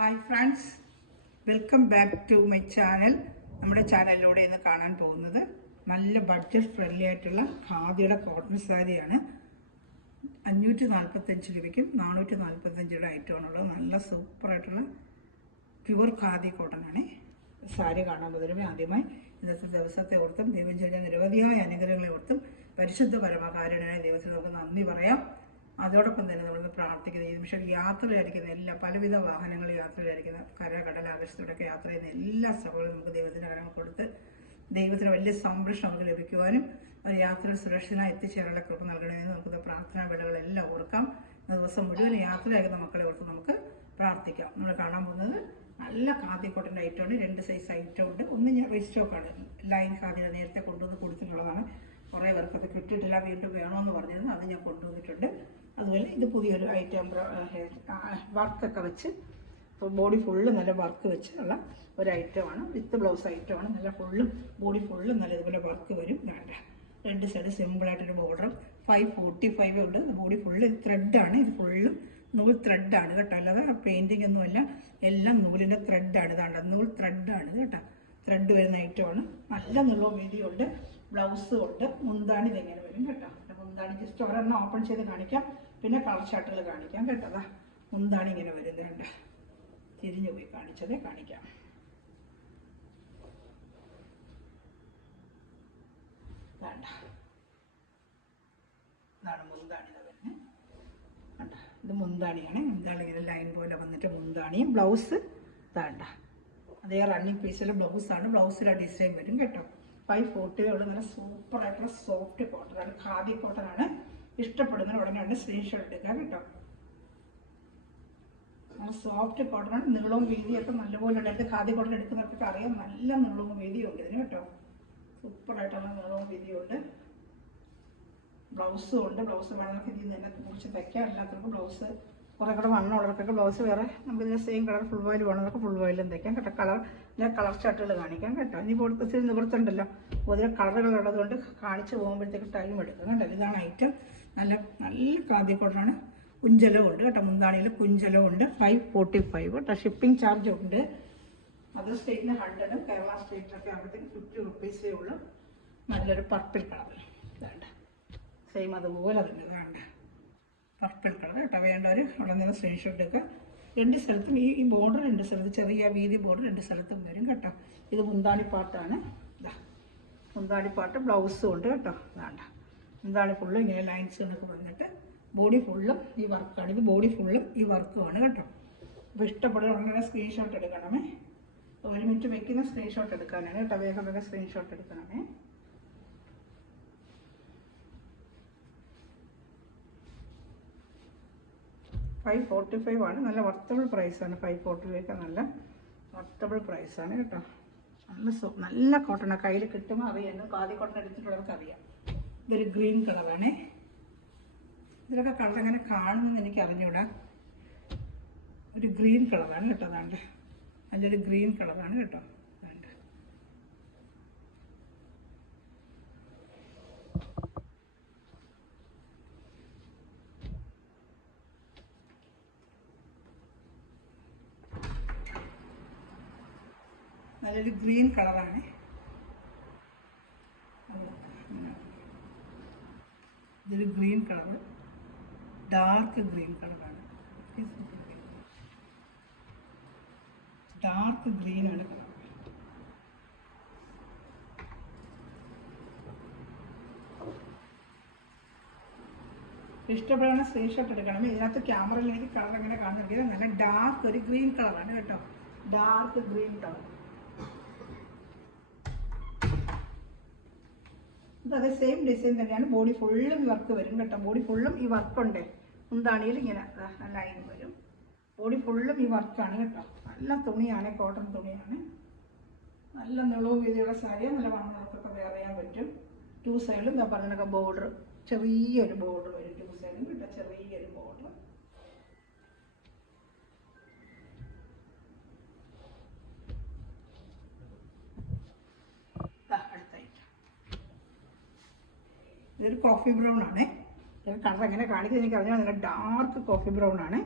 Hi friends, welcome back to my channel. നമ്മുടെ ചാനലിലൂടെ ഇന്ന് കാണാൻ പോകുന്നത് നല്ല ബഡ്ജറ്റ് ഫ്രണ്ട്ലി ആയിട്ടുള്ള ഖാദിയുടെ കോട്ടൺ സാരിയാണ്. 545 രൂപയ്ക്കും 445 രൂപയുടെ ഐറ്റമാണുള്ളത്. നല്ല സൂപ്പറായിട്ടുള്ള പ്യുവർ ഖാദി കോട്ടൺ ആണ്. സാരി കാണാൻ പോകുന്നതിന് ആദ്യമായി ഇന്നത്തെ ദിവസത്തെ ഓർത്തും ദൈവം ചെയ്ത നിരവധിയായ അനുഗ്രഹങ്ങളെ ഓർത്തും പരിശുദ്ധ പരമകാരുണ്യനായ ദൈവത്തിന് നമുക്ക് നന്ദി പറയാം. അതോടൊപ്പം തന്നെ നമ്മൾ പ്രാർത്ഥിക്കുന്ന ഈ നിമിഷം യാത്രയായിരിക്കുന്ന എല്ലാ പലവിധ വാഹനങ്ങളിൽ യാത്രയായിരിക്കുന്ന കടൽ ആകാശത്തോടൊക്കെ യാത്ര ചെയ്യുന്ന എല്ലാ സഭകളും നമുക്ക് ദൈവത്തിന് കരങ്ങൾ കൊടുത്ത് ദൈവത്തിന് വലിയ സംരക്ഷണം നമുക്ക് ലഭിക്കുവാനും ഒരു യാത്രയിൽ സുരക്ഷിതമായി എത്തിച്ചേരാനുള്ള കൃപ നൽകണമെന്ന് നമുക്ക് പ്രാർത്ഥനാ വേളകളെല്ലാം ഓർക്കാം. ദിവസം മുഴുവൻ യാത്രയാകുന്ന മക്കളെ ഓർത്ത് നമുക്ക് പ്രാർത്ഥിക്കാം. നമ്മൾ കാണാൻ പോകുന്നത് നല്ല ഖാദി കോട്ടൻ്റെ ഐറ്റമാണ്. 2 സൈസ് ഐറ്റം ഉണ്ട്. ഒന്ന് ഞാൻ റീസ്റ്റോക്കാണ്, ലൈൻ ഖാദിയുടെ നേരത്തെ കൊണ്ടുവന്ന് കൊടുത്തിട്ടുള്ളതാണ്. കുറേ പേർക്കത് കിട്ടിയിട്ടില്ല, വീണ്ടും വേണമെന്ന് പറഞ്ഞിരുന്നു, അത് ഞാൻ കൊണ്ടുവന്നിട്ടുണ്ട്. അതുപോലെ ഇത് പുതിയൊരു ഐറ്റം വർക്കൊക്കെ വെച്ച് ബോഡി ഫുള്ള് നല്ല വർക്ക് വെച്ചുള്ള ഒരു ഐറ്റമാണ്. വിത്ത് ബ്ലൗസ് ഐറ്റമാണ്. നല്ല ഫുള്ളും ബോഡി ഫുള്ളും നല്ല ഇതുപോലെ വർക്ക് വരും. വേണ്ട 2 സൈഡ് സിമ്പിളായിട്ടൊരു ബോർഡർ. 545 ഉണ്ട്. ബോഡി ഫുള്ള് ത്രെഡാണ്. ഇത് ഫുള്ളും നൂൽ ത്രെഡാണ് കേട്ടോ, അല്ലാതെ പെയിൻറ്റിംഗ് ഒന്നുമല്ല. എല്ലാം നൂലിൻ്റെ ത്രെഡാണ്. ഇതാണ്ട് നൂൽ ത്രെഡാണ് ഇത് കേട്ടോ. ത്രെഡ് വരുന്ന ഐറ്റമാണ്. നല്ല നീളവും വീതിയുണ്ട്. ബ്ലൗസും ഉണ്ട്. മുന്താണി ഇതെങ്ങനെ വരും കേട്ടോ. മുന്താണി ജസ്റ്റ് ഒരെണ്ണം ഓപ്പൺ ചെയ്ത് കാണിക്കാം, പിന്നെ കളർ ചാർട്ടുകൾ കാണിക്കാം കേട്ടോ. അതാ മുന്താണി ഇങ്ങനെ വരുന്നുണ്ട്. തിരിഞ്ഞു പോയി കാണിച്ചതേ കാണിക്കാം. വേണ്ട ഇതാണ് മുന്താണി വരുന്നത്. വേണ്ട ഇത് മുന്താണിയാണ്. മുന്താണി ഇങ്ങനെ ലൈൻ പോലെ വന്നിട്ട് മുന്താണിയും ബ്ലൗസ് വേണ്ട അതേ റണ്ണിങ് പീസിലെ ബ്ലൗസാണ്. ബ്ലൗസിലെ ഡിസൈൻ വരും കേട്ടോ. 540 ഉള്ള നല്ല സൂപ്പറായിട്ടുള്ള സോഫ്റ്റ് കോട്ടനാണ്, ഖാദി കോട്ടനാണ്. ഇഷ്ടപ്പെടുന്ന ഉടനെ സ്ക്രീൻഷോട്ട് എടുക്കുക കേട്ടോ. നല്ല സോഫ്റ്റ് കോട്ടനാണ്. നീളവും വീതിയൊക്കെ നല്ലപോലെ ഉണ്ട്. ഖാദി കോട്ടൺ എടുക്കുന്നവർക്കൊക്കെ അറിയാം, നല്ല നീളവും വീതിയും ഉണ്ട് ഇതിന് കേട്ടോ. സൂപ്പറായിട്ടുള്ള നീളവും വീതിയും ഉണ്ട്. ബ്ലൗസും ഉണ്ട്. ബ്ലൗസ് വേണമെങ്കിൽ ഇതിൽ നിന്ന് തന്നെ കുറിച്ച് തയ്ക്കാം. എല്ലാവർക്കും ബ്ലൗസ് കുറേ കൂടെ വണ്ണമുള്ളവർക്കൊക്കെ ബ്ലൗസ് വേറെ നമുക്ക് ഇതിൻ്റെ സെയിം കളർ ഫുൾ വോയിൽ വേണമെന്നൊക്കെ ഫുൾ വോയിലും തയ്ക്കാം കേട്ടോ. കളർ ചാർട്ടുകൾ കാണിക്കാം കേട്ടോ. ഇനി കൊടുത്തിട്ട് നിവൃത്തുണ്ടല്ലോ, അതിലെ കളറുകളുള്ളതുകൊണ്ട് കാണിച്ച് പോകുമ്പോഴത്തേക്ക് ടൈം എടുക്കും കേട്ടോ. ഇതാണ് ഐറ്റം. നല്ല നല്ല ഖാദി കോട്ടനാണ്. കുഞ്ചലവും ഉണ്ട് കേട്ടോ. മുന്താണിയിൽ കുഞ്ചലവും ഉണ്ട്. 545 കേട്ടോ. ഷിപ്പിംഗ് ചാർജും ഉണ്ട്. അതർ സ്റ്റേറ്റിന് 100, കേരള സ്റ്റേറ്റിലൊക്കെ ആകുമ്പോഴത്തേക്ക് 50 റുപ്പീസേ ഉള്ളൂ. നല്ലൊരു പർപ്പിൾ കളർ വേണ്ട, സെയിം അതുപോലെ തന്നെ വേണ്ട പർപ്പിൾ കളർ കേട്ടോ. വേണ്ടവർ അവിടെ നിന്ന് സ്ക്രീൻഷോട്ട് എടുക്കുക. 2 സ്ഥലത്തും ഈ ബോർഡർ 2 സ്ഥലത്ത് ചെറിയ വീതി ബോർഡർ 2 സ്ഥലത്തും വരും കേട്ടോ. ഇത് മുന്താണിപ്പാട്ടാണ്. ഇതാ മുന്താണിപ്പാട്ട്. ബ്ലൗസും ഉണ്ട് കേട്ടോ. വേണ്ട മുന്താണി ഫുള്ളും ഇങ്ങനെ ലൈൻസ് കണക്ക് വന്നിട്ട് ബോഡി ഫുള്ളും ഈ വർക്കാണ്. ഇത് ബോഡി ഫുള്ളും ഈ വർക്കുമാണ് കേട്ടോ. അപ്പോൾ ഇഷ്ടപ്പെടുന്ന ഉടനെ സ്ക്രീൻഷോട്ട് എടുക്കണമേ. 1 മിനിറ്റ് വയ്ക്കുന്ന സ്ക്രീൻഷോട്ട് എടുക്കാനാണ് കേട്ടോ. വേഗം വേഗം സ്ക്രീൻഷോട്ട് എടുക്കണമേ. $545 ആണ്. നല്ല വർത്തബിൾ പ്രൈസാണ്. 540 നല്ല വർത്തബിൾ പ്രൈസാണ് കേട്ടോ. നല്ല കോട്ടൺ കയ്യിൽ കിട്ടുമ്പോൾ അറിയാം. ഖാദി കോട്ടൺ എടുത്തിട്ടുള്ളവർക്ക് അറിയാം. ഇതൊരു ഗ്രീൻ കളറാണ്. ഇതിലൊക്കെ കളർ എങ്ങനെ കാണുമെന്ന് എനിക്ക് അറിഞ്ഞൂടാ. ഒരു ഗ്രീൻ കളറാണ് കേട്ടോ. അതാണ്ട് നല്ലൊരു ഗ്രീൻ കളറാണ് കേട്ടോ. അതാണ്ട് നല്ലൊരു ഗ്രീൻ കളറാണ്. ഇതൊരു ഗ്രീൻ കളർ, ഡാർക്ക് ഗ്രീൻ കളറാണ്. ഡാർക്ക് ഗ്രീനാണ് കളർ. ഇഷ്ടപ്പെടുന്ന സ്ക്രീൻഷോട്ട് എടുക്കണം. ഇതിനകത്ത് ക്യാമറയിൽ എനിക്ക് കളർ എങ്ങനെ കാണുന്നില്ല. നല്ല ഡാർക്ക് ഒരു ഗ്രീൻ കളറാണ് കേട്ടോ. Dark green colour. അതേ സെയിം ഡിസൈൻ തന്നെയാണ്. ബോഡി ഫുള്ളും വർക്ക് വരും കേട്ടോ. ബോഡി ഫുള്ളും ഈ വർക്കുണ്ട്. മുന്താണിയിൽ ഇങ്ങനെ ലൈൻ വരും. ബോഡി ഫുള്ളും ഈ വർക്കാണ് കേട്ടോ. നല്ല തുണിയാണ്, കോട്ടൺ തുണിയാണ്. നല്ല നീളവും വീതിയുള്ള സാരിയാണ്. നല്ല വണ്ണവർക്കൊക്കെ വെയർ ചെയ്യാൻ പറ്റും. 2 സൈഡിലും ഞാൻ പറഞ്ഞൊക്കെ ബോർഡർ, ചെറിയൊരു ബോർഡർ വരും 2 സൈഡിലും കേട്ടോ. ചെറിയൊരു ബോർഡർ. ഇതൊരു കോഫി ബ്രൗൺ ആണ്. കളർ എങ്ങനെ കാണിക്കുന്നത് എനിക്ക് അറിഞ്ഞാൽ നല്ല ഡാർക്ക് കോഫി ബ്രൗൺ ആണ്.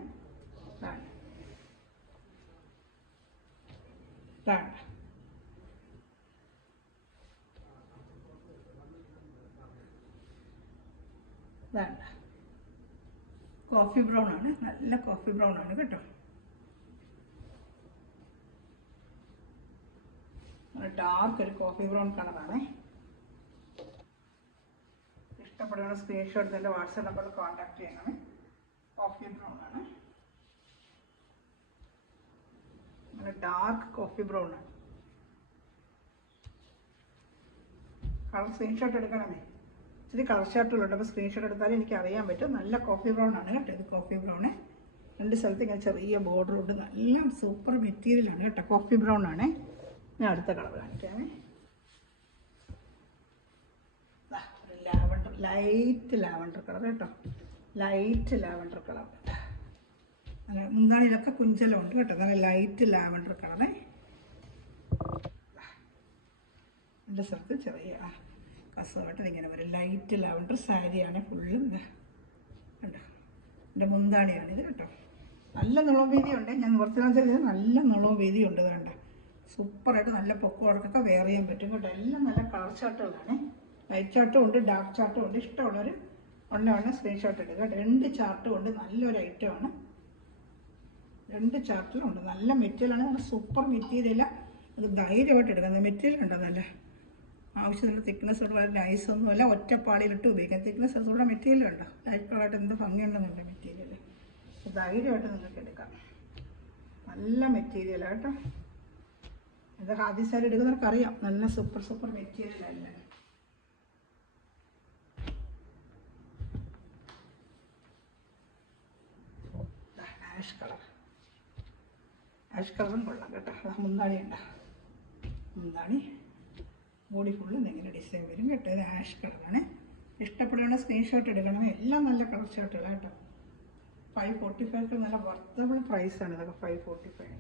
ഇതാണ് കോഫി ബ്രൗൺ ആണ്, നല്ല കോഫി ബ്രൗൺ ആണ് കേട്ടോ. ഡാർക്ക് ഒരു കോഫി ബ്രൗൺ കളറാണ്. ഇഷ്ടപ്പെടുന്ന സ്ക്രീൻഷോട്ട് എൻ്റെ വാട്സാപ്പ് നമ്പറിൽ കോൺടാക്ട് ചെയ്യണം. കോഫി ബ്രൗൺ ആണ്, നല്ല ഡാർക്ക് കോഫി ബ്രൗൺ ആണ്. കളർ സ്ക്രീൻഷോട്ട് എടുക്കണമേ. ഇച്ചിരി കളർ ഷർട്ടുകളുണ്ട്, അപ്പോൾ സ്ക്രീൻഷോട്ട് എടുത്താലും എനിക്ക് അറിയാൻ പറ്റും. നല്ല കോഫി ബ്രൗൺ ആണ് കേട്ടോ. ഇത് കോഫി ബ്രൗണ്, രണ്ട് സ്ഥലത്ത് ഇങ്ങനെ ചെറിയ ബോർഡർ ഉണ്ട്. നല്ല സൂപ്പർ മെറ്റീരിയലാണ് കേട്ടോ. കോഫി ബ്രൗൺ ആണ്. ഞാൻ അടുത്ത കളർ കാണിക്കാമേ. ലാവണ്ടർ, ലൈറ്റ് ലാവണ്ടർ കളർ കേട്ടോ. Light lavender colour. നല്ല മുന്താണിയിലൊക്കെ കുഞ്ചെല്ലാം ഉണ്ട് കേട്ടോ. നല്ല ലൈറ്റ് ലാവണ്ടർ കളറേ. എൻ്റെ സ്ഥലത്ത് ചെറിയ കസവായിട്ട് ഇങ്ങനെ വരും. ലൈറ്റ് ലാവണ്ടർ സാരിയാണ് ഫുള്ളും. കണ്ടോ, എൻ്റെ മുന്താണിയാണിത് കേട്ടോ. നല്ല നീളവും വീതിയുണ്ട്. ഞാൻ നിവർത്തിനാൻ ചെയ്തത് നല്ല നീളവും വീതിയുണ്ട്. വേണ്ട സൂപ്പറായിട്ട് നല്ല പൊക്കോടക്കൊക്കെ വെയർ ചെയ്യാൻ പറ്റും കേട്ടോ. എല്ലാം നല്ല കളർ ചാർട്ടുകളാണ്. ലൈറ്റ് ചാർട്ടും ഉണ്ട്, ഡാർക്ക് ചാർട്ടും ഉണ്ട്. ഇഷ്ടമുള്ളൊരു ഒന്നേ സ്ക്രീൻഷോട്ട് എടുക്കുക കേട്ടോ. 2 ചാർട്ടും ഉണ്ട്. നല്ലൊരു ഐറ്റമാണ്. 2 ചാർട്ടിലും ഉണ്ട്. നല്ല മെറ്റീരിയലാണ്. നല്ല സൂപ്പർ മെറ്റീരിയലാണ്. അത് ധൈര്യമായിട്ട് എടുക്കുന്നത്. മെറ്റീരിയൽ ഉണ്ടോ നല്ല ആവശ്യത്തിനുള്ള തിക്നെസ്സോട്, വളരെ നൈസൊന്നുമല്ല. ഒറ്റപ്പാളിയിലിട്ട് ഉപയോഗിക്കാം. തിക്നെസ് അതുകൂടെ മെറ്റീരിയൽ ഉണ്ടോ. ലൈറ്റ് കളറായിട്ട് എന്ത് ഭംഗിയുണ്ടെന്നുണ്ട് മെറ്റീരിയൽ. ധൈര്യമായിട്ട് നിങ്ങൾക്ക് എടുക്കാം. നല്ല മെറ്റീരിയലാണ് കേട്ടോ. ഇത് ഖാദി സാരി എടുക്കുന്നവർക്ക് അറിയാം. നല്ല സൂപ്പർ മെറ്റീരിയലല്ലേ. ആഷ് കളറും കൊള്ളാം കേട്ടോ. മുന്താണി ഉണ്ടോ, മുന്താണി ബോഡി ഫുള്ള് ഇങ്ങനെ ഡിസൈൻ വരും കേട്ടോ. ഇത് ആഷ് കളറാണ്. ഇഷ്ടപ്പെടുന്ന സ്ക്രീൻഷോട്ട് എടുക്കണമേ. എല്ലാം നല്ല കളർ ഷർട്ടുകളാണ് കേട്ടോ. 545 നല്ല വർത്തബിൾ പ്രൈസാണ് ഇതൊക്കെ. 545.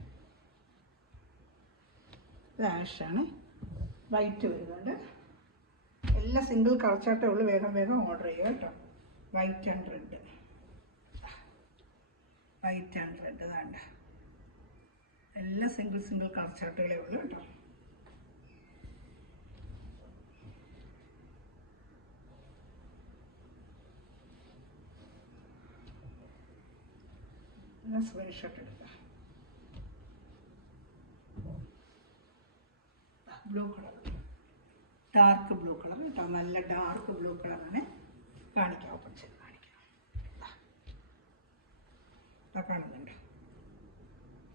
ഇത് ആഷാണ്. വൈറ്റ് വരുന്നുണ്ട്. എല്ലാ സിംഗിൾ കളർ ചാർട്ടേ ഉള്ളൂ. വേഗം ഓർഡർ ചെയ്യുക കേട്ടോ. White and red. White and red വേണ്ട. എല്ലാ സിംഗിൾ കളർ ചാർട്ടുകളേ ഉള്ളൂ കേട്ടോ. സ്ക്രീൻഷോട്ട് എടുക്കുക. Blue colour, dark blue colour കേട്ടോ. നല്ല ഡാർക്ക് ബ്ലൂ കളറാണ്. കാണിക്കാം, ഓപ്പൺ ചെയ്ത് കാണിക്കാം. കാണുന്നുണ്ട്.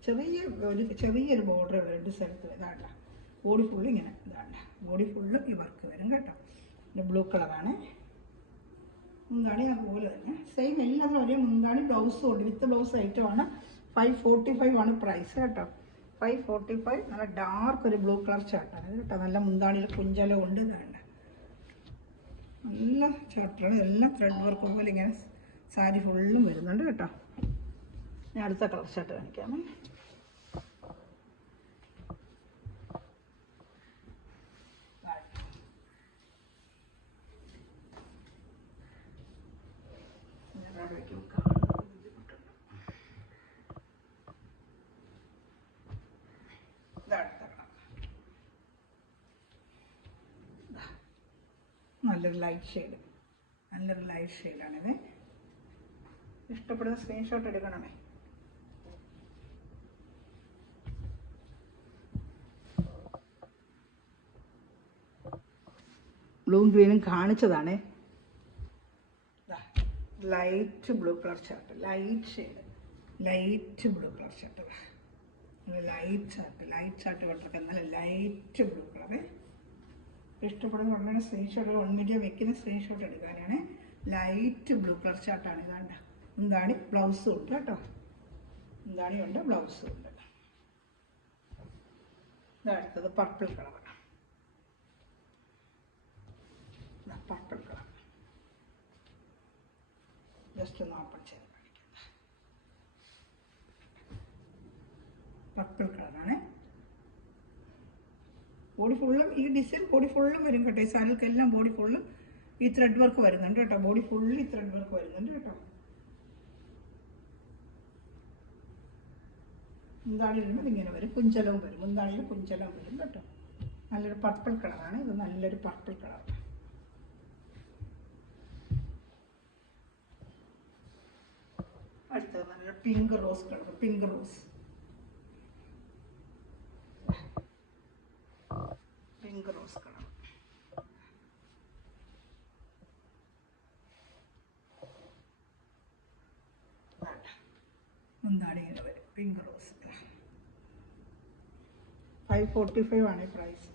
ചെറിയൊരു ബോർഡർ ഇവിടെ 2 സ്ഥലത്ത്. ഇതാണ്ട ബോഡി ഫുള്ള് ഇങ്ങനെ. ഇതാണ്ട ബോഡി ഫുള്ളും ഈ വർക്ക് വരും കേട്ടോ. പിന്നെ ബ്ലൂ കളറാണ്. മുന്താണി അതുപോലെ തന്നെ സെയിം എല്ലാത്തിനും ഒരേ മുന്താണി. ബ്ലൗസും ഉണ്ട്. വിത്ത് ബ്ലൗസ് ഐറ്റമാണ്. 545 ആണ് പ്രൈസ് കേട്ടോ. 545. നല്ല ഡാർക്ക് ഒരു ബ്ലൂ കളർ ചാർട്ടാണ് കേട്ടോ. നല്ല മുന്താണിയിൽ കുഞ്ചലം ഉണ്ട്. വേണ്ട നല്ല ചാർട്ടാണ്. എല്ലാം ത്രെഡ് വർക്ക് പോലെ ഇങ്ങനെ സാരി ഫുള്ളും വരുന്നുണ്ട് കേട്ടോ. ഞാൻ അടുത്ത കളർ ചാർട്ട് കാണിക്കാമേ. നല്ലൊരു ലൈറ്റ് ഷെയ്ഡാണിത്. ഇഷ്ടപ്പെടുന്ന സ്ക്രീൻഷോട്ട് എടുക്കണമേ. ബ്ലൂ ഗ്രീനും കാണിച്ചതാണ്. Light blue colour shirt, light shade, light blue colour shirt. Light shirt കൊണ്ടൊക്കെ നല്ല ലൈറ്റ് ബ്ലൂ കളറ്. ഇഷ്ടപ്പെടുന്ന ഉടനെ സ്ക്രീൻഷോട്ട് 1 മീഡിയം വെക്കുന്ന സ്ക്രീൻഷോട്ട് എടുക്കാനാണ്. ലൈറ്റ് ബ്ലൂ കളർ ഷർട്ടാണ്. ഇതാണ്ട് മുന്താണി ബ്ലൗസും ഉണ്ട് കേട്ടോ. മുന്താണിയുണ്ട്, ബ്ലൗസും ഉണ്ട്. ഇതടുത്തത് purple colour. Purple colour just ഒന്ന് ഓപ്പൺ ചെയ്ത് കാണിക്കാം. പർപ്പിൾ കളറാണ്. ബോഡി ഫുള്ളും ഈ ഡിസൈൻ ബോഡി ഫുള്ളും വരും കേട്ടോ. ഈ സാരികൾക്കെല്ലാം ബോഡി ഫുള്ളും ഈ ത്രെഡ് വർക്ക് വരുന്നുണ്ട് കേട്ടോ. ബോഡി ഫുള്ള് ഈ ത്രെഡ് വർക്ക് വരുന്നുണ്ട് കേട്ടോ. മുന്താണിയിലുണ്ട് ഇതിങ്ങനെ വരും, കുഞ്ചലവും വരും, മുന്താണിയിൽ കുഞ്ചലവും വരും കേട്ടോ. നല്ലൊരു പർപ്പിൾ കളറാണ് ഇത്, നല്ലൊരു പർപ്പിൾ കളർ. അടുത്തത് നല്ലൊരു pink rose colour, pink rose, pink rose colour. മുന്താണി ഇങ്ങനെ വരും, പിങ്ക് റോസ്. 545 ആണ് ഈ പ്രൈസ്.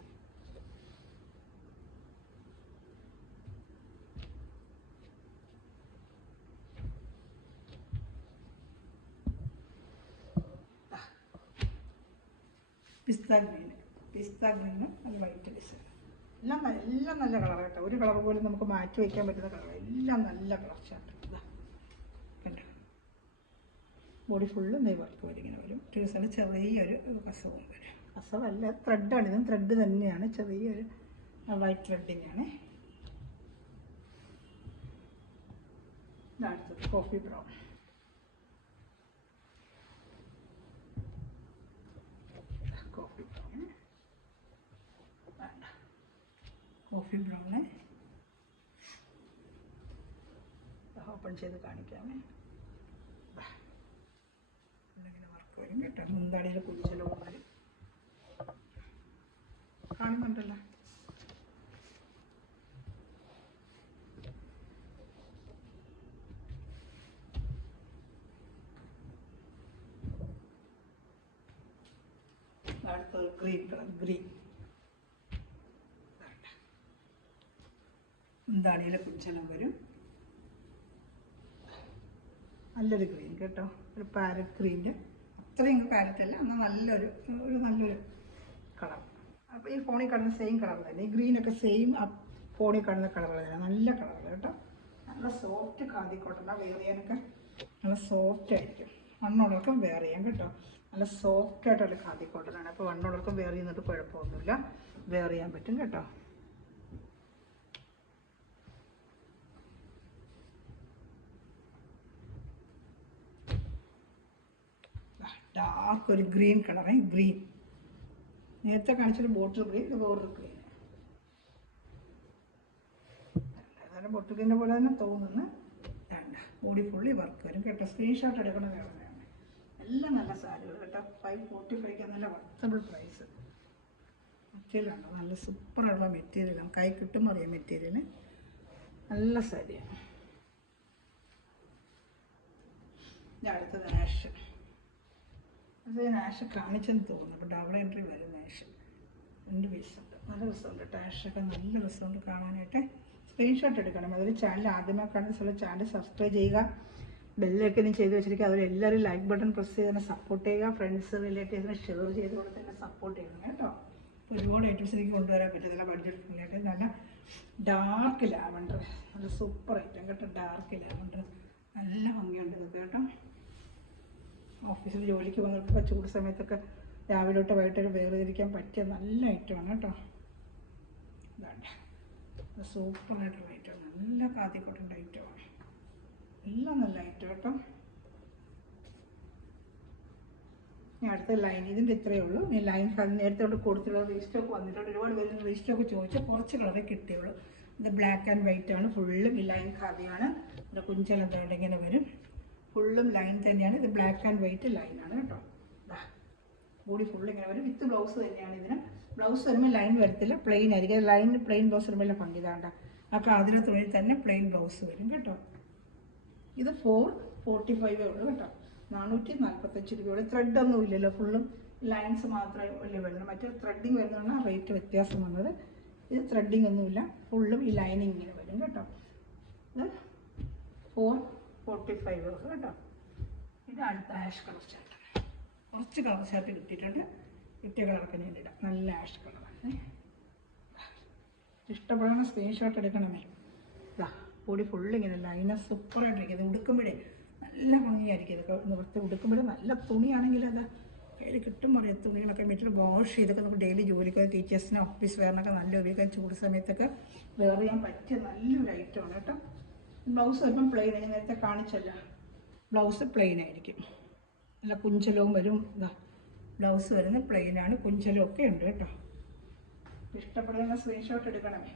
പിസ്ത ഗ്രീന് അത് വൈറ്റ് ഡിസൈൻ. എല്ലാം നല്ല കളർ കേട്ടോ. ഒരു കളർ പോലും നമുക്ക് മാറ്റി വയ്ക്കാൻ പറ്റുന്ന കളർ, എല്ലാം നല്ല കളർ ചാർട്ട്. കണ്ടോ, ബോഡി ഫുള്ളും വർക്ക് വരും, ഇങ്ങനെ വരും. ട്യൂസറിന് ചെറിയൊരു കസവും വരും. കസവല്ല, ത്രെഡാണ്. ഇതും ത്രെഡ് തന്നെയാണ്, ചെറിയൊരു വൈറ്റ് ത്രെഡിങ്ങാണ്. അടുത്തത് coffee brown. Coffee brown open ചെയ്ത് കാണിക്കാമേ. ഇങ്ങനെ വർക്ക് വരും കേട്ടോ. മുന്താടിയിൽ കുഞ്ചലോ വരും, കാണുന്നുണ്ടല്ലോ. അടുത്തത് ഗ്രീൻ കളർ, ഗ്രീൻ. മുന്താണിയിൽ കുഞ്ചലം വരും, നല്ലൊരു ഗ്രീൻ കേട്ടോ. ഒരു പാരറ്റ് ഗ്രീൻ്റെ അത്രയും പാരറ്റ് അല്ല, എന്നാൽ നല്ലൊരു കളർ. അപ്പോൾ ഈ ഫോണിൽ കാണുന്ന സെയിം കളർ തന്നെ, ഈ ഗ്രീനൊക്കെ സെയിം ഫോണിൽ കാണുന്ന കളർ തന്നെ, നല്ല കളർ കേട്ടോ. നല്ല സോഫ്റ്റ് ഖാദി കോട്ടനാണ്, വെയർ ചെയ്യാനൊക്കെ നല്ല സോഫ്റ്റ് ആയിരിക്കും. വണ്ണുള്ളവർക്കും വെയർ ചെയ്യാം കേട്ടോ. നല്ല സോഫ്റ്റ് ആയിട്ടുള്ള ഖാദി കോട്ടനാണ്. അപ്പോൾ വണ്ണുള്ളവർക്കും വെയർ ചെയ്യുന്നിട്ട് കുഴപ്പമൊന്നുമില്ല, വെയർ ചെയ്യാൻ പറ്റും കേട്ടോ. ഡാർക്ക് ഒരു ഗ്രീൻ കളറേ, ഗ്രീൻ. നേരത്തെ കാണിച്ചൊരു ബോട്ടിൽ ഗ്രീൻ, ഇത് വേറൊരു ഗ്രീൻ. അതായത് ബോട്ടിൽ ഗ്രീൻ്റെ പോലെ തന്നെ തോന്നുന്നു. ബോഡി ഫുള്ളി വർക്ക് വരും കേട്ടോ. സ്ക്രീൻഷോട്ട് എടുക്കണം വേണമെന്നാണ്. എല്ലാം നല്ല സാരികൾ കേട്ടോ. 545 നല്ല വർത്തബിൾ പ്രൈസ്. മെറ്റീരിയലാണ് നല്ല സൂപ്പറായിട്ടുള്ള മെറ്റീരിയലാണ്. കൈ കിട്ടുമ്പോൾ അറിയാം മെറ്റീരിയൽ നല്ല സാരിയാണ്. അടുത്തത് ആഷ്. അത് ഞാൻ ആഷ് കാണിച്ചെന്ന് തോന്നുന്നു. അപ്പോൾ ഡബിൾ എൻട്രി വരും ആഷ്. 2 പീസുണ്ട്, നല്ല രസമുണ്ട് കേട്ടോ. ആഷൊക്കെ നല്ല രസമുണ്ട് കാണാനായിട്ട്. സ്ക്രീൻഷോട്ട് എടുക്കണം. അതൊരു ചാനൽ ആദ്യമായി കാണുന്ന ചാനൽ സബ്സ്ക്രൈബ് ചെയ്യുക, ബെല്ലൊക്കെ ഇനി ചെയ്ത് വെച്ചിരിക്കുക. അതുപോലെ എല്ലാവരും ലൈക്ക് ബട്ടൺ പ്രസ് ചെയ്ത് തന്നെ സപ്പോർട്ട് ചെയ്യുക. ഫ്രണ്ട്സ് റിലേറ്റീവ്സിനെ ഷെയർ ചെയ്ത് കൊടുത്ത് തന്നെ സപ്പോർട്ട് ചെയ്യണം കേട്ടോ. ഒരുപാട് ഐറ്റംസ് എനിക്ക് കൊണ്ടുവരാൻ പറ്റുന്നില്ല, ബഡ്ജറ്റ് ഫ്രണ്ട്ലിയായിട്ട്. നല്ല ഡാർക്ക് ലാവണ്ടർ, നല്ല സൂപ്പർ ഐറ്റം കേട്ടോ. ഡാർക്ക് ലാവണ്ടർ നല്ല ഭംഗിയുണ്ട് ഇതൊക്കെ കേട്ടോ. ഓഫീസിൽ ജോലിക്ക് വന്നവർക്കൊക്കെ ചൂട് സമയത്തൊക്കെ രാവിലെ തൊട്ട് വൈകിട്ടൊരു വേർതിരിക്കാൻ പറ്റിയ നല്ല ഐറ്റമാണ് കേട്ടോ. ഇതാണ് സൂപ്പറായിട്ടുള്ള ഐറ്റം, നല്ല കാത്തിക്കോട്ടൻ്റെ ഐറ്റമാണ്. എല്ലാം നല്ല ഐറ്റം കേട്ടോ. ഇനി അടുത്ത ലൈൻ, ഇതിൻ്റെ ഇത്രയേ ഉള്ളൂ. ഈ ലൈൻ നേരത്തെ കൊണ്ട് കൊടുത്തുള്ള റീസ്റ്റോക്ക് വന്നിട്ടുണ്ട്. ഒരുപാട് പേര് റീസ്റ്റോക്ക് ചോദിച്ചാൽ കുറച്ച് കളറേ കിട്ടിയുള്ളൂ. ഇത് ബ്ലാക്ക് ആൻഡ് വൈറ്റ് ആണ്, ഫുള്ളും ഈ ലൈൻ ഖാദിയാണ്. ഇത് കുഞ്ചലെന്താണ്ട് ഇങ്ങനെ വരും, ഫുള്ളും ലൈൻ തന്നെയാണ്. ഇത് ബ്ലാക്ക് ആൻഡ് വൈറ്റ് ലൈനാണ് കേട്ടോ. ബോഡി ഫുള്ള് ഇങ്ങനെ വരും. വിത്ത് ബ്ലൗസ് തന്നെയാണ് ഇതിന്. ബ്ലൗസ് വരുമ്പോൾ ലൈൻ വരത്തില്ല, പ്ലെയിൻ ആയിരിക്കും. ലൈൻ പ്ലെയിൻ ബ്ലൗസ് വരുമ്പോൾ ഭംഗിതാണ്ട ആ കാതിര തുണിയിൽ തന്നെ പ്ലെയിൻ ബ്ലൗസ് വരും കേട്ടോ. ഇത് 445 ഉള്ളൂ കേട്ടോ. 445 രൂപ. ത്രെഡൊന്നും ഇല്ലല്ലോ, ഫുള്ളും ലൈൻസ് മാത്രമേ വലിയ വരുന്നത്. മറ്റേ ത്രെഡിങ് വരുന്നതാണ് റേറ്റ് വ്യത്യാസം വന്നത്. ഇത് ത്രെഡിങ് ഒന്നുമില്ല, ഫുള്ളും ഈ ലൈനിങ് ഇങ്ങനെ വരും കേട്ടോ. ഇത് 445 കേട്ടോ. ഇത് അടുത്ത ആഷ് കളർ ചാർട്ട്. കുറച്ച് കളർ ചാർട്ട് കിട്ടിയിട്ടുണ്ട്. കിട്ടിയ കളറൊക്കെ ഞാൻ ഇടാം. നല്ല ആഷ് കളറാണ്. ഇഷ്ടപ്പെടുന്ന സ്ക്രീൻഷോട്ട് എടുക്കണമേ. ഇതാ ബോഡി ഫുള്ള് ഇങ്ങനെ ലൈന സൂപ്പറായിട്ടിരിക്കും. ഇത് ഉടുക്കുമ്പോഴേ നല്ല ഭംഗിയായിരിക്കും. ഇതൊക്കെ നിവർത്തി ഉടുക്കുമ്പോഴേ നല്ല തുണിയാണെങ്കിൽ അത് കയ്യിൽ കിട്ടും അറിയാം. തുണികളൊക്കെ മെറ്റീരിയൽ വാഷ് ചെയ്തൊക്കെ നമുക്ക് ഡെയിലി ജോലിക്ക് ടീച്ചേഴ്സിന് ഓഫീസ് വെയറിനൊക്കെ നല്ല ഉപയോഗിക്കാൻ ചൂട് സമയത്തൊക്കെ വെയർ ചെയ്യാൻ പറ്റിയ നല്ലൊരു ഐറ്റമാണ് കേട്ടോ. ബ്ലൗസ് വരുമ്പം പ്ലെയിൻ, നേരത്തെ കാണിച്ചല്ല, ബ്ലൗസ് പ്ലെയിൻ ആയിരിക്കും. നല്ല കുഞ്ചലവും വരും. ഇതാ ബ്ലൗസ് വരുന്നത് പ്ലെയിനാണ്, കുഞ്ചലൊക്കെ ഉണ്ട് കേട്ടോ. ഇഷ്ടപ്പെടുന്ന സ്ക്രീൻഷോട്ട് എടുക്കണമേ.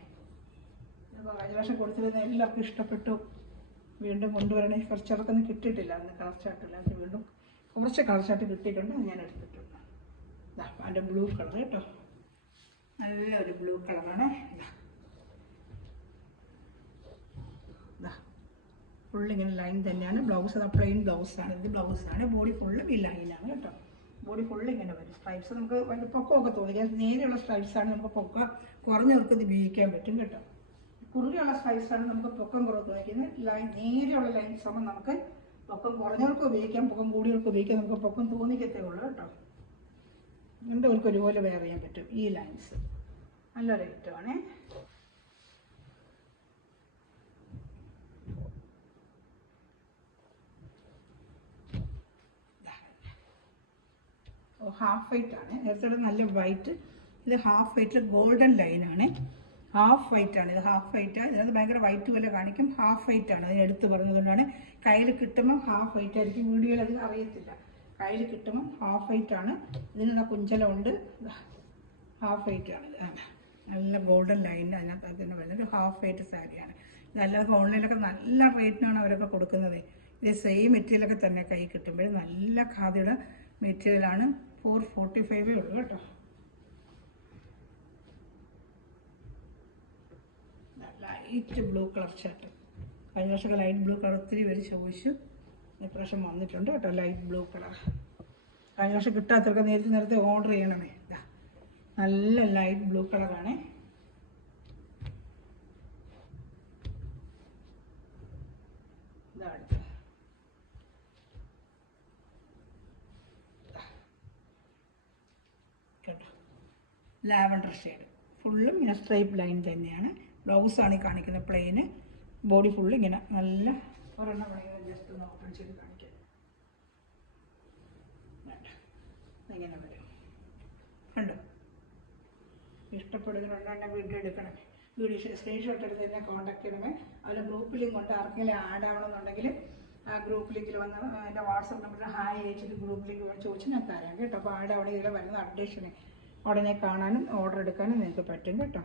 അപ്പോൾ കഴിഞ്ഞ പ്രാവശ്യം കൊടുത്തിരുന്ന എല്ലാവർക്കും ഇഷ്ടപ്പെട്ടു. വീണ്ടും കൊണ്ടുവരണേ. കുറച്ചവർക്കൊന്നും കിട്ടിയിട്ടില്ല, അന്ന് കളർ ചാർട്ടില്ല. അത് വീണ്ടും കുറച്ച് കളർ ചാർട്ട് കിട്ടിയിട്ടുണ്ട്, ഞാൻ എടുത്തിട്ടുണ്ട്. അതിൻ്റെ ബ്ലൂ കളർ കേട്ടോ, നല്ലൊരു ബ്ലൂ കളറാണ്. ഫുള്ളിങ്ങനെ ലൈൻ തന്നെയാണ്. ബ്ലൗസ് അത് പ്ലെയിൻ ബ്ലൗസാണ്. ഇത് ബ്ലൗസാണ്. ബോഡി ഫുള്ളും ഈ ലൈനാണ് കേട്ടോ. ബോഡി ഫുള്ള് ഇങ്ങനെ വരും. സ്ട്രൈപ്സ് നമുക്ക് പൊക്കമൊക്കെ തോന്നിക്കാം. നേരെയുള്ള സ്ട്രൈപ്സാണ് നമുക്ക് പൊക്കം കുറഞ്ഞവർക്ക് ഇത് ഉപയോഗിക്കാൻ പറ്റും കേട്ടോ. കുറുകെയുള്ള സ്ട്രൈപ്സാണ് നമുക്ക് പൊക്കം കുറവ് തോന്നിക്കുന്നത്. ലൈൻ നേരെയുള്ള ലൈൻസ് ആകുമ്പോൾ നമുക്ക് പൊക്കം കുറഞ്ഞവർക്ക് ഉപയോഗിക്കാം, പൊക്കം കൂടിയവർക്ക് ഉപയോഗിക്കാം. നമുക്ക് പൊക്കം തോന്നിക്കത്തേ ഉള്ളൂ കേട്ടോ. രണ്ടുപേർക്ക് ഒരുപോലെ വെയർ ചെയ്യാൻ പറ്റും ഈ ലൈൻസ്. നല്ല റേറ്റുമാണേ. ഹാഫ് വൈറ്റ് ആണ്. നേരത്തെ നല്ല വൈറ്റ്, ഇത് ഹാഫ് വൈറ്റ് ഗോൾഡൻ ലൈനാണ്. ഹാഫ് വൈറ്റ് ആണ് ഇത്. ഹാഫ് വൈറ്റ് ആണ്. ഇതിനകത്ത് ഭയങ്കര വൈറ്റ് പോലെ കാണിക്കും. ഹാഫ് വൈറ്റ് ആണ്. അതിന് എടുത്ത് പറഞ്ഞതുകൊണ്ടാണ്. കയ്യിൽ കിട്ടുമ്പോൾ ഹാഫ് വൈറ്റ് ആയിരിക്കും. വീഡിയോയിൽ അത് അറിയത്തില്ല. കയ്യിൽ കിട്ടുമ്പോൾ ഹാഫ് വൈറ്റ് ആണ്. ഇതിന് കുഞ്ചലമുണ്ട്. ഹാഫ് വൈറ്റ് ആണ്. നല്ല ഗോൾഡൻ ലൈനിൻ്റെ അതിനകത്ത് തന്നെ വരുന്നത് ഒരു ഹാഫ് വൈറ്റ് സാരിയാണ്. ഇതല്ലാതെ ഓൺലൈനിലൊക്കെ നല്ല റേറ്റിനാണ് അവരൊക്കെ കൊടുക്കുന്നത്. ഇത് സെയിം മെറ്റീരിയലൊക്കെ തന്നെ കൈ കിട്ടുമ്പോൾ നല്ല ഖാദിയുടെ മെറ്റീരിയലാണ്. 445 ഉള്ളൂ കേട്ടോ. Light blue colour shirt. കഴിഞ്ഞ വർഷമൊക്കെ ലൈറ്റ് ബ്ലൂ കളർ ഒത്തിരി പേര് ചോദിച്ചു. ഇപ്രാവശ്യം വന്നിട്ടുണ്ട് കേട്ടോ ലൈറ്റ് ബ്ലൂ കളർ. കഴിഞ്ഞ വർഷം കിട്ടാത്തവർക്ക് നേരത്തെ ഓർഡർ ചെയ്യണമേ. ഇതാ നല്ല ലൈറ്റ് ബ്ലൂ കളറാണ്. ഇതാണ് കേട്ടോ, ലാവൻഡർ ഷെയ്ഡ്. ഫുള്ളും ഇങ്ങനെ സ്ട്രൈപ്പ് ലൈൻ തന്നെയാണ്. ബ്ലൗസാണ് ഈ കാണിക്കുന്നത് പ്ലെയിന്. ബോഡി ഫുള്ള് ഇങ്ങനെ നല്ല ഒരെണ്ണം ജസ്റ്റ് ഒന്ന് ഓപ്പൺ ചെയ്ത് കാണിക്കാം. ഇങ്ങനെ വരും കണ്ടോ. ഇഷ്ടപ്പെടുന്നതുകൊണ്ടാണ് വീഡിയോ എടുക്കണം. വീഡിയോ സ്ക്രീൻഷോട്ട് എടുത്ത് തന്നെ കോൺടാക്ട് ചെയ്യണമേ. അതിൽ ഗ്രൂപ്പ് ലിങ്ക് കൊണ്ട് ആർക്കെങ്കിലും ആഡ് ആവണമെന്നുണ്ടെങ്കിൽ ആ ഗ്രൂപ്പ് ലിങ്കിൽ വന്ന് എൻ്റെ വാട്സപ്പ് നമ്പറിൽ ഹായ് അയച്ചിട്ട് ഗ്രൂപ്പ് ലിങ്ക് ചോദിച്ച് ഞാൻ തരാം കേട്ടോ. അപ്പോൾ ആഡ് അവിടെ ഇതിൽ വരുന്ന അപ്ഡേഷന് ഉടനെ കാണാനും ഓർഡർ എടുക്കാനും നിങ്ങൾക്ക് പറ്റും കേട്ടോ.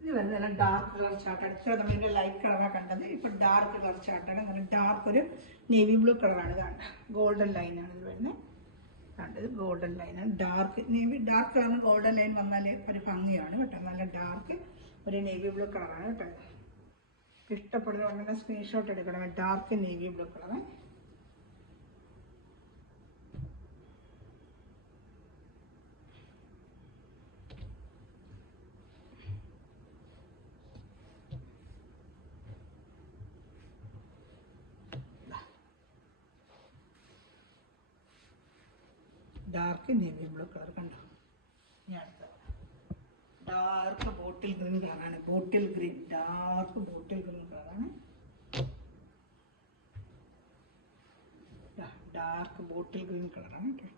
ഇത് വരുന്നത് നല്ല ഡാർക്ക് കളർ ചാർട്ടാണ്. ഇത്ര നമ്മളിൻ്റെ ലൈറ്റ് കളറാണ് കണ്ടത്. ഇപ്പോൾ ഡാർക്ക് കളർ ചാർട്ടാണ്. നല്ല ഡാർക്ക് ഒരു നേവി ബ്ലൂ കളറാണ്. ഇതാണ് ഗോൾഡൻ ലൈനാണ് ഇത് വരുന്നത്. കണ്ടത് ഗോൾഡൻ ലൈനാണ്. ഡാർക്ക് നേവി ഡാർക്ക് കളറിന് ഗോൾഡൻ ലൈൻ വന്നാൽ ഒരു ഭംഗിയാണ് കേട്ടോ. നല്ല ഡാർക്ക് ഒരു നേവി ബ്ലൂ കളറാണ് കേട്ടോ. ഇഷ്ടപ്പെടുന്ന ഉടനെ സ്ക്രീൻഷോട്ട് എടുക്കണം. Dark navy blue colour. Dark navy blue colour കണ്ടോ. ഞാൻ അടുത്ത ഡാർക്ക് ബോട്ടിൽ ഗ്രീൻ കളറാണ്. Bottle green, dark bottle green കളറാണ്. ഡാർക്ക് ബോട്ടിൽ ഗ്രീൻ കളറാണ് കേട്ടോ.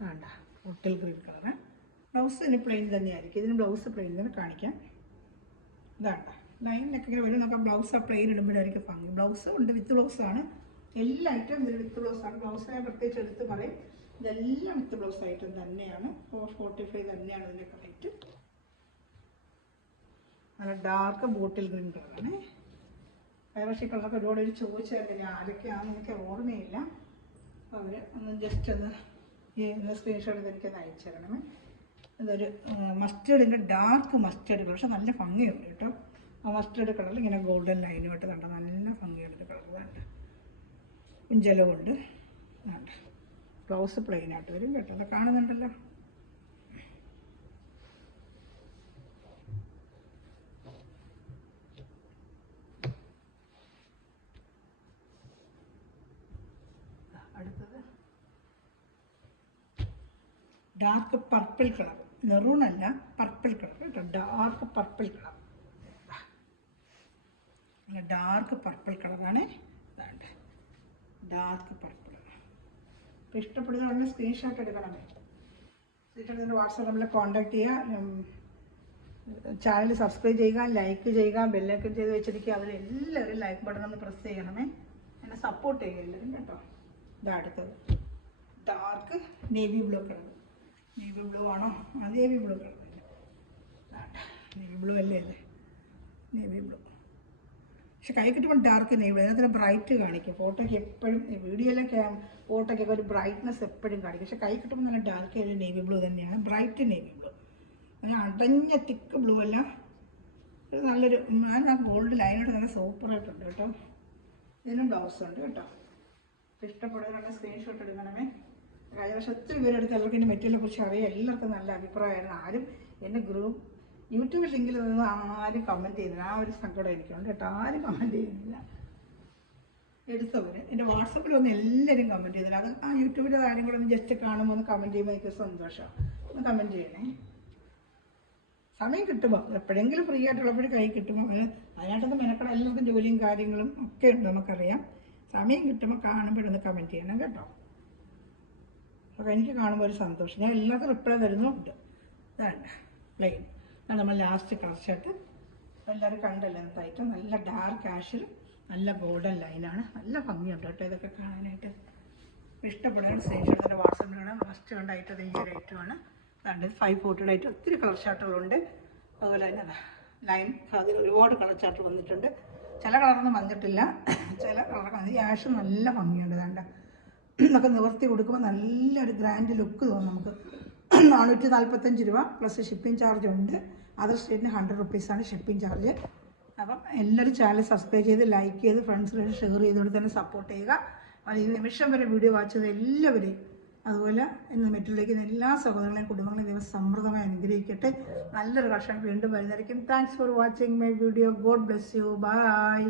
വേണ്ട ബോട്ടിൽ ഗ്രീൻ കളറ്. ബ്ലൗസ് ഇതിന് പ്ലെയിൻ തന്നെയായിരിക്കും. ഇതിന് ബ്ലൗസ് പ്ലെയിൻ തന്നെ കാണിക്കാം. ഇതാണ്ട ലൈനിലൊക്കെ ഇങ്ങനെ വരും. നമുക്ക് ബ്ലൗസ് പ്ലെയിൻ ഇടുമ്പോഴായിരിക്കും ഭംഗി. ബ്ലൗസ് ഉണ്ട്, വിത്ത് ബ്ലൗസാണ്. എല്ലാ ഐറ്റം ഇതിൽ വിത്ത് ബ്ലൗസാണ്. ബ്ലൗസ് ഞാൻ പ്രത്യേകിച്ച് എടുത്ത് പറയും. ഇതെല്ലാം വിത്ത് ബ്ലൗസ് ഐറ്റം തന്നെയാണ്. 445 തന്നെയാണ് ഇതിൻ്റെ റേറ്റ്. നല്ല ഡാർക്ക് ബോട്ടിൽ ഗ്രീൻ കളറാണ്. പക്ഷേ കളറൊക്കെ ഒരുപാട് പേര് ചോദിച്ചായിരുന്നു. ആരൊക്കെയാണെന്ന് എനിക്ക് ഓർമ്മയില്ല. അവർ ഒന്ന് ജസ്റ്റ് ഒന്ന് ഈ സ്ക്രീൻഷോട്ട് എനിക്കൊന്ന് അയച്ചു തരണമേ. ഇതൊരു മസ്റ്റേർഡിൻ്റെ ഡാർക്ക് മസ്റ്റേർഡ്, പക്ഷെ നല്ല ഭംഗിയുണ്ട് കേട്ടോ. ആ മസ്റ്റേർഡ് കളറിൽ ഇങ്ങനെ ഗോൾഡൻ ലൈനുമായിട്ട് കണ്ട നല്ല ഭംഗിയുണ്ട് കളർ. വേണ്ട കുഞ്ചലമുണ്ട്. വേണ്ട ബ്ലൗസ് പ്ലെയിൻ ആയിട്ട് വരും കേട്ടോ. അത് കാണുന്നുണ്ടല്ലോ. അടുത്തത് ഡാർക്ക് പർപ്പിൾ കളർ. മെറൂൺ അല്ല, പർപ്പിൾ കളർ കേട്ടോ. Dark purple colour. Dark purple കളറാണ്. ഇതാണ്ട് ഡാർക്ക് പർപ്പിൾ. അപ്പോൾ ഇഷ്ടപ്പെടുന്ന സ്ക്രീൻഷോട്ട് എടുക്കണമേ. സ്ക്രീൻഷോട്ട് വാട്സാപ്പ് നമ്പറിൽ കോൺടാക്ട് ചെയ്യുക. ചാനൽ സബ്സ്ക്രൈബ് ചെയ്യുക, ലൈക്ക് ചെയ്യുക, ബെല്ലൈക്കൺ ചെയ്ത് വെച്ചിരിക്കുക. അതിലെല്ലാവരും ലൈക്ക് ബട്ടൺ ഒന്ന് പ്രസ് ചെയ്യണമേ, എന്നെ സപ്പോർട്ട് ചെയ്യുക എല്ലാവരും കേട്ടോ. ഇതാ അടുത്തത് dark navy blue colour. Navy blue ആണോ? ആ navy blue colour. Navy blue അല്ലേ അല്ലേ? Navy blue. പക്ഷെ കൈ കിട്ടുമ്പോൾ ഡാർക്ക് നേവി, അതിനകത്ത് ബ്രൈറ്റ് കാണിക്കും. ഫോട്ടോയ്ക്ക് എപ്പോഴും വീഡിയോയിലൊക്കെ ഫോട്ടോയ്ക്കൊക്കെ ഒരു ബ്രൈറ്റ്നെസ് എപ്പോഴും കാണിക്കും. പക്ഷെ കൈ കിട്ടുമ്പോൾ നല്ല ഡാർക്ക് ഒരു നേവി ബ്ലൂ തന്നെയാണ്, ബ്രൈറ്റ് നേവി ബ്ലൂ. അങ്ങനെ അടഞ്ഞ തിക്ക് ബ്ലൂ അല്ല, ഇത് നല്ലൊരു ഗോൾഡ് ലൈനോട് നല്ല സൂപ്പറായിട്ടുണ്ട് കേട്ടോ. ഇതിനും ബ്ലൗസ് ഉണ്ട് കേട്ടോ. ഇഷ്ടപ്പെടുന്നവരുടെ സ്ക്രീൻഷോട്ട് എടുക്കണമേ. കഴിഞ്ഞ വർഷം ഒത്തിരി പേരെടുത്ത് എല്ലാവർക്കും എൻ്റെ മെറ്റീരിയലിനെ കുറിച്ച് അറിയാം. എല്ലാവർക്കും നല്ല അഭിപ്രായമായിരുന്നു. ആരും എൻ്റെ യൂട്യൂബിൽ ലിങ്കിൽ നിന്ന് ആരും കമൻറ്റ് ചെയ്യുന്നില്ല. ആ ഒരു സങ്കടം എനിക്കുണ്ട് കേട്ടോ. ആരും കമൻറ്റ് ചെയ്യുന്നില്ല. എടുത്തവർ എൻ്റെ വാട്സപ്പിലൊന്നും എല്ലാവരും കമൻറ്റ് ചെയ്യുന്നില്ല. അത് ആ യൂട്യൂബിൻ്റെ കാര്യം കൂടെ ഒന്ന് ജസ്റ്റ് കാണുമ്പോൾ ഒന്ന് കമൻറ്റ് ചെയ്യുമ്പോൾ എനിക്ക് സന്തോഷമാണ്. ഒന്ന് കമൻറ്റ് ചെയ്യണേ. സമയം കിട്ടുമ്പോൾ എപ്പോഴെങ്കിലും ഫ്രീ ആയിട്ടുള്ളപ്പോഴും കൈ കിട്ടുമ്പോൾ അതിനായിട്ടൊന്ന് മെനക്കെടാൻ എല്ലാവർക്കും ജോലിയും കാര്യങ്ങളും ഒക്കെ ഉണ്ട്, നമുക്കറിയാം. സമയം കിട്ടുമ്പോൾ കാണുമ്പോഴൊന്ന് കമൻറ്റ് ചെയ്യണം കേട്ടോ. അപ്പോൾ എനിക്ക് കാണുമ്പോൾ ഒരു സന്തോഷം. ഞാൻ എല്ലാവർക്കും റിപ്ലൈ തരുന്നുണ്ട്. ഇതാണ് പ്ലെയിൻ. അതാണ് നമ്മൾ ലാസ്റ്റ് കളർ ഷർട്ട്. എല്ലാവരും കണ്ടല്ലോ എന്തായിട്ട് നല്ല ഡാർക്ക് ആഷിൽ നല്ല ഗോൾഡൻ ലൈനാണ്. നല്ല ഭംഗിയുണ്ട് കേട്ടോ ഇതൊക്കെ കാണാനായിട്ട്. ഇഷ്ടപ്പെടാൻ സ്ക്രീൻഷോട്ടിൻ്റെ വാട്സപ്പിലാണ് ഫസ്റ്റ് കണ്ടായിട്ടത് ഈ ഒരു ഐറ്റമാണ്. അതുകൊണ്ട് 540 ആയിട്ട് ഒത്തിരി കളർ ചാർട്ടുകളുണ്ട്. അതുപോലെ തന്നെ ലൈൻ അതിൽ ഒരുപാട് കളർ ചാർട്ട് വന്നിട്ടുണ്ട്. ചില കളറൊന്നും വന്നിട്ടില്ല, ചില കളറൊക്കെ വന്നിട്ട് ആഷ് നല്ല ഭംഗിയുണ്ട്. വേണ്ട ഇതൊക്കെ നിവർത്തി കൊടുക്കുമ്പോൾ നല്ലൊരു ഗ്രാൻഡ് ലുക്ക് തോന്നും നമുക്ക്. 445 രൂപ പ്ലസ് ഷിപ്പിംഗ് ചാർജ് ഉണ്ട്. അതർ സ്റ്റേറ്റിന് 100 റുപ്പീസാണ് ഷിപ്പിംഗ് ചാർജ്. അപ്പം എല്ലാവരും ചാനൽ സബ്സ്ക്രൈബ് ചെയ്ത് ലൈക്ക് ചെയ്ത് ഫ്രണ്ട്സിലേക്ക് ഷെയർ ചെയ്തുകൊണ്ട് തന്നെ സപ്പോർട്ട് ചെയ്യുക. ഈ നിമിഷം വരെ വീഡിയോ വാച്ച് ചെയ്ത എല്ലാവരെയും, അതുപോലെ ഇന്ന് മെറ്റീരിയലിലേക്ക് എല്ലാ സഹോദരങ്ങളെയും കുടുംബങ്ങളെയും ദിവസം സമൃദ്ധമായി അനുഗ്രഹിക്കട്ടെ. നല്ലൊരു കളക്ഷൻ വീണ്ടും വരുന്നതായിരിക്കും. Thanks for watching my video. God bless you. By.